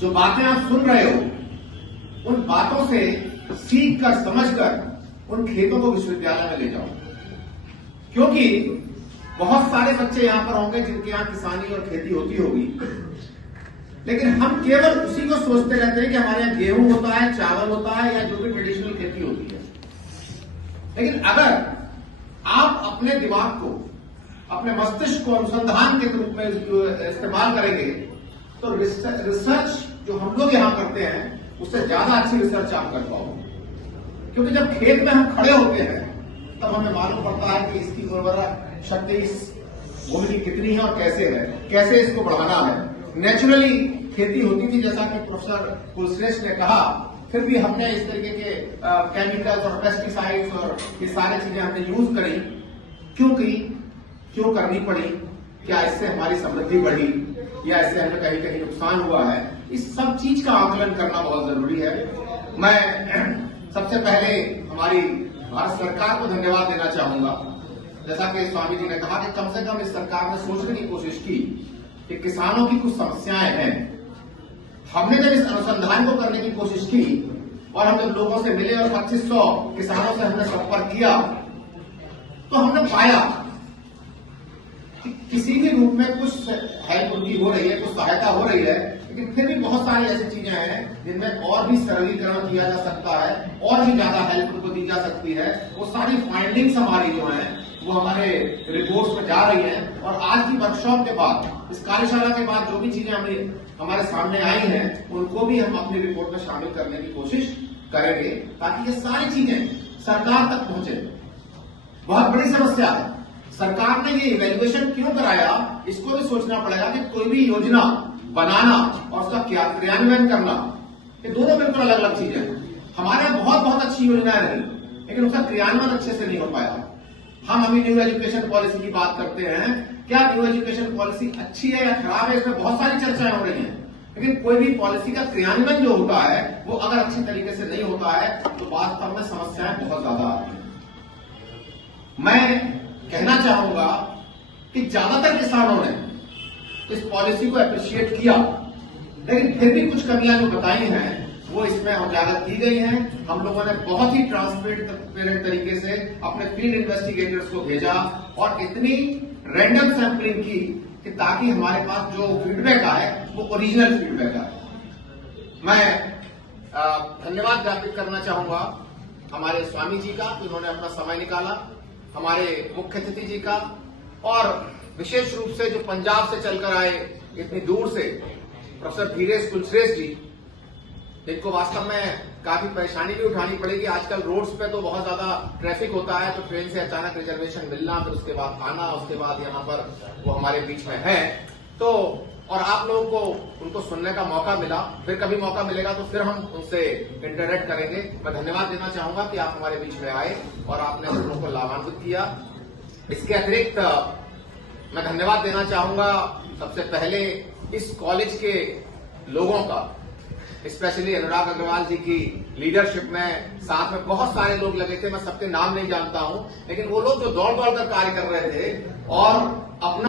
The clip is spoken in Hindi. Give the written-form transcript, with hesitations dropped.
जो बातें आप सुन रहे हो उन बातों से सीख कर समझकर उन खेतों को विश्वविद्यालय में ले जाओ, क्योंकि बहुत सारे बच्चे यहां पर होंगे जिनके यहां किसानी और खेती होती होगी, लेकिन हम केवल उसी को सोचते रहते हैं कि हमारे यहां गेहूं होता है, चावल होता है या जो भी ट्रेडिशनल खेती होती है। लेकिन अगर आप अपने दिमाग को, अपने मस्तिष्क को अनुसंधान के रूप में इस्तेमाल करेंगे तो रिसर्च जो हम लोग यहां करते हैं उससे ज्यादा अच्छी रिसर्च आप कर पाओगे। क्योंकि जब खेत में हम खड़े होते हैं तब हमें मालूम पड़ता है कि इसकी उर्वरक शक्ति इस भूमि की कितनी है और कैसे है, कैसे इसको बढ़ाना है। नेचुरली खेती होती थी जैसा कि प्रोफेसर कुलश्रेष्ठ ने कहा, फिर भी हमने इस तरीके के केमिकल्स और पेस्टिसाइड्स और ये सारी चीजें हमने यूज करी। क्यों करनी पड़ी? क्या इससे हमारी समृद्धि बढ़ी या इससे हमें कहीं कहीं नुकसान हुआ है? इस सब चीज का आकलन करना बहुत जरूरी है। मैं सबसे पहले हमारी भारत सरकार को धन्यवाद देना चाहूंगा। जैसा कि स्वामी जी ने कहा कि कम से कम इस सरकार ने सोचने की कोशिश की कि किसानों की कुछ समस्याएं हैं। हमने जब इस अनुसंधान को करने की कोशिश की और हम जब लोगों से मिले और 2500 किसानों से हमने संपर्क किया तो हमने पाया कि किसी भी रूप में कुछ हेल्प उनकी हो रही है, कुछ सहायता हो रही है, लेकिन फिर भी बहुत सारी ऐसी चीजें हैं जिनमें और भी सरलीकरण किया जा सकता है, और भी ज्यादा हेल्प उनको दी जा सकती है। वो सारी फाइंडिंग्स हमारी जो है वो हमारे रिपोर्ट्स में जा रही हैं और आज की वर्कशॉप के बाद, इस कार्यशाला के बाद जो भी चीजें हमारे सामने आई हैं उनको भी हम अपनी रिपोर्ट में शामिल करने की कोशिश करेंगे ताकि ये सारी चीजें सरकार तक पहुंचे। बहुत बड़ी समस्या है, सरकार ने ये इवैल्यूएशन क्यों कराया इसको भी सोचना पड़ेगा कि कोई भी योजना बनाना और उसका क्रियान्वयन करना, ये दोनों बिल्कुल अलग अलग चीजें हैं। हमारे बहुत अच्छी योजनाएं रही लेकिन उसका क्रियान्वयन अच्छे से नहीं हो पाया। हम अभी न्यू एजुकेशन पॉलिसी की बात करते हैं, क्या न्यू एजुकेशन पॉलिसी अच्छी है या खराब है, इसमें बहुत सारी चर्चाएं हो रही हैं, लेकिन कोई भी पॉलिसी का क्रियान्वयन जो होता है वो अगर अच्छी तरीके से नहीं होता है तो वास्तव में समस्याएं बहुत ज्यादा आती हैं। मैं कहना चाहूंगा कि ज्यादातर किसानों ने इस पॉलिसी को अप्रिशिएट किया, लेकिन फिर भी कुछ कमियां जो बताई हैं वो इसमें उजागर की गई हैं। हम लोगों ने बहुत ही ट्रांसपेरेंट तरीके से अपने फील्ड इन्वेस्टिगेटर्स को भेजा और इतनी रैंडम सैंपलिंग की कि ताकि हमारे पास जो फीडबैक आए वो ओरिजिनल फीडबैक आए। मैं धन्यवाद ज्ञापित करना चाहूंगा हमारे स्वामी जी का, उन्होंने अपना समय निकाला, हमारे मुख्य अतिथि जी का, और विशेष रूप से जो पंजाब से चलकर आए इतनी दूर से प्रोफेसर धीरेश कुलश्रेष्ठ जी, जिनको वास्तव में काफी परेशानी भी उठानी पड़ेगी। आजकल रोड्स पे तो बहुत ज्यादा ट्रैफिक होता है, तो ट्रेन से अचानक रिजर्वेशन मिलना, फिर उसके बाद आना, उसके बाद यहाँ पर वो हमारे बीच में है, तो और आप लोगों को उनको सुनने का मौका मिला। फिर कभी मौका मिलेगा तो फिर हम उनसे इंटरेक्ट करेंगे। मैं धन्यवाद देना चाहूंगा कि आप हमारे बीच में आए और आपने हम लोगों को लाभान्वित किया। इसके अतिरिक्त मैं धन्यवाद देना चाहूंगा सबसे पहले इस कॉलेज के लोगों का, स्पेशली अनुराग अग्रवाल जी की लीडरशिप में। साथ में बहुत सारे लोग लगे थे, मैं सबके नाम नहीं जानता हूं, लेकिन वो लोग जो दौड़ कर कार्य कर रहे थे और अपना